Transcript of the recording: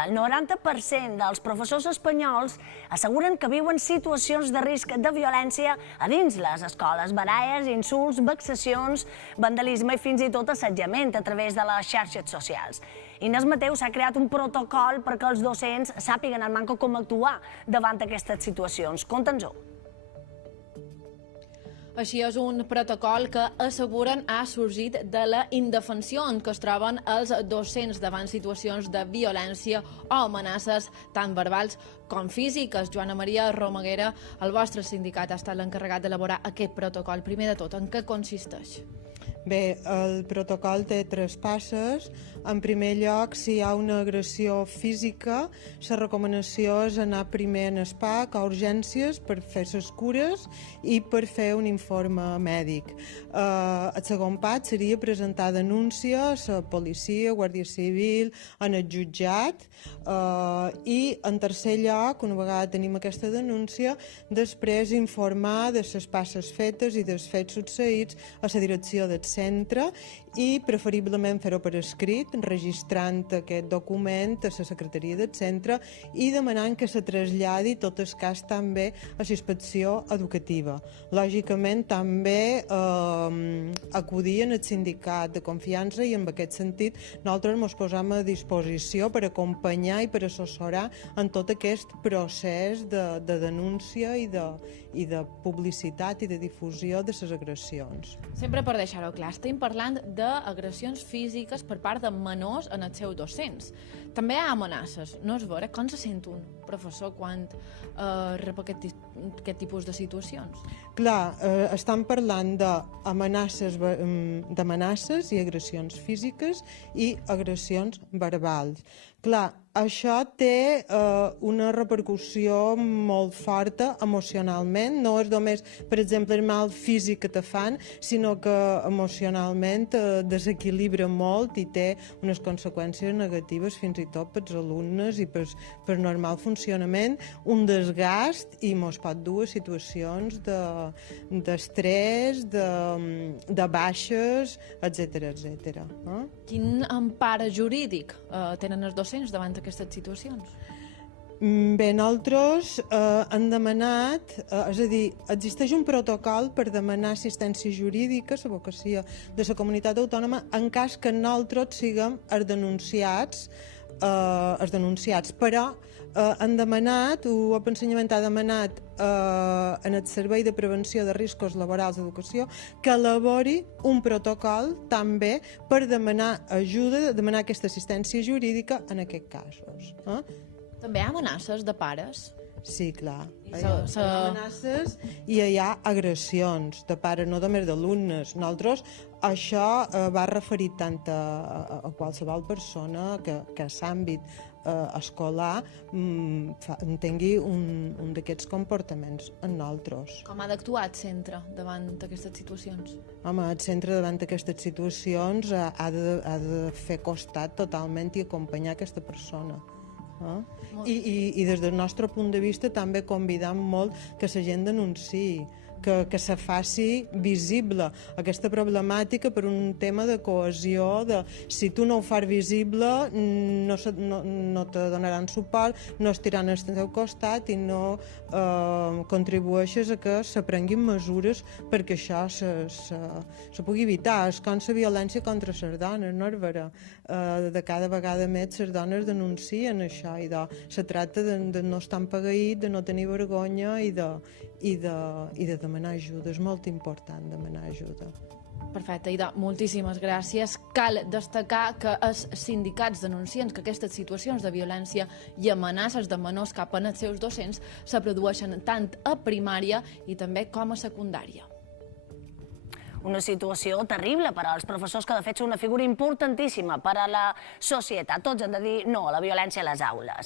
El 90% dels professors espanyols asseguren que viuen situacions de risc de violència a dins les escoles. Baralles, insults, vexacions, vandalisme i fins i tot assetjament a través de les xarxes socials. Inés Mateu s'ha creat un protocol perquè els docents sàpiguen al manco com actuar davant aquestes situacions. Conta'ns-ho. Així és un protocol que asseguren ha sorgit de la indefensió en què es troben els docents davant situacions de violència o amenaces tant verbals com físiques. Joana Maria Romaguera, el vostre sindicat ha estat l'encarregat d'elaborar aquest protocol. Primer de tot, en què consisteix? Bé, el protocol té 3 passes. En primer lloc, si hi ha una agressió física, la recomanació és anar primer en SPAC a urgències per fer les cures i per fer un informe mèdic. El segon pas seria presentar denúncia a la policia, Guàrdia Civil, en el jutjat i, en tercer lloc, una vegada tenim aquesta denúncia, després informar de les passes fetes i dels fets succeïts a la direcció del centre i preferiblement fer-ho per escrit, registrant aquest document a la secretaria del centre i demanant que se traslladi tot el cas també a la inspecció educativa. Lògicament també acudir al sindicat de confiança i en aquest sentit nosaltres ens posam a disposició per acompanyar i per assessorar en tot aquest procés de denúncia i de publicitat i de difusió de les agressions. Sempre per deixar-ho clar, estem parlant d'agressions físiques per part de menors en els seus docents. També hi ha amenaces. No és vera? Com se sent un professor quan rep aquest tipus de situacions? Clar, estem parlant d'amenaces i agressions físiques i agressions verbals. Clar, això té una repercussió molt forta emocionalment. No és només, per exemple, el mal físic que te fan, sinó que emocionalment desequilibra molt i té unes conseqüències negatives fins i tot pels alumnes i per normal funcionament, un desgast i mos pot dur a situacions d'estrès, de baixes, etc. Quin empara jurídic tenen els docents davant d'aquestes situacions? Bé, nosaltres hem demanat, és a dir, existeix un protocol per demanar assistència jurídica a l'advocacia de la comunitat autònoma en cas que nosaltres siguem els denunciats, però han demanat, UOP Ensenyament ha demanat en el Servei de Prevenció de Riscos Laborals d'Educació que elabori un protocol també per demanar ajuda, demanar aquesta assistència jurídica en aquests casos. També hi ha amenaces de pares? Sí, clar. Hi ha amenaces i hi ha agressions de pares, no només d'alumnes. Nosaltres això va referit tant a qualsevol persona que a l'àmbit escolar tingui un d'aquests comportaments en nosaltres. Com ha d'actuar el centre davant d'aquestes situacions? Home, el centre davant d'aquestes situacions ha de fer costat totalment i acompanyar aquesta persona. I des del nostre punt de vista també convidam molt que la gent denunciï, que se faci visible aquesta problemàtica per un tema de cohesió, de si tu no ho fas visible no te donaran suport, no estiran al teu costat i no contribueixes a que s'aprenguin mesures perquè això se pugui evitar. És com la violència contra les dones, no és vera? De cada vegada més les dones denuncien això i se tracta de no estar empagueït, de no tenir vergonya i de demanar ajuda. És molt important demanar ajuda. Perfecte, Ida, moltíssimes gràcies. Cal destacar que els sindicats denuncien que aquestes situacions de violència i amenaces de menors cap als seus docents se produeixen tant a primària i també com a secundària. Una situació terrible per als professors que de fet són una figura importantíssima per a la societat. Tots han de dir no a la violència a les aules.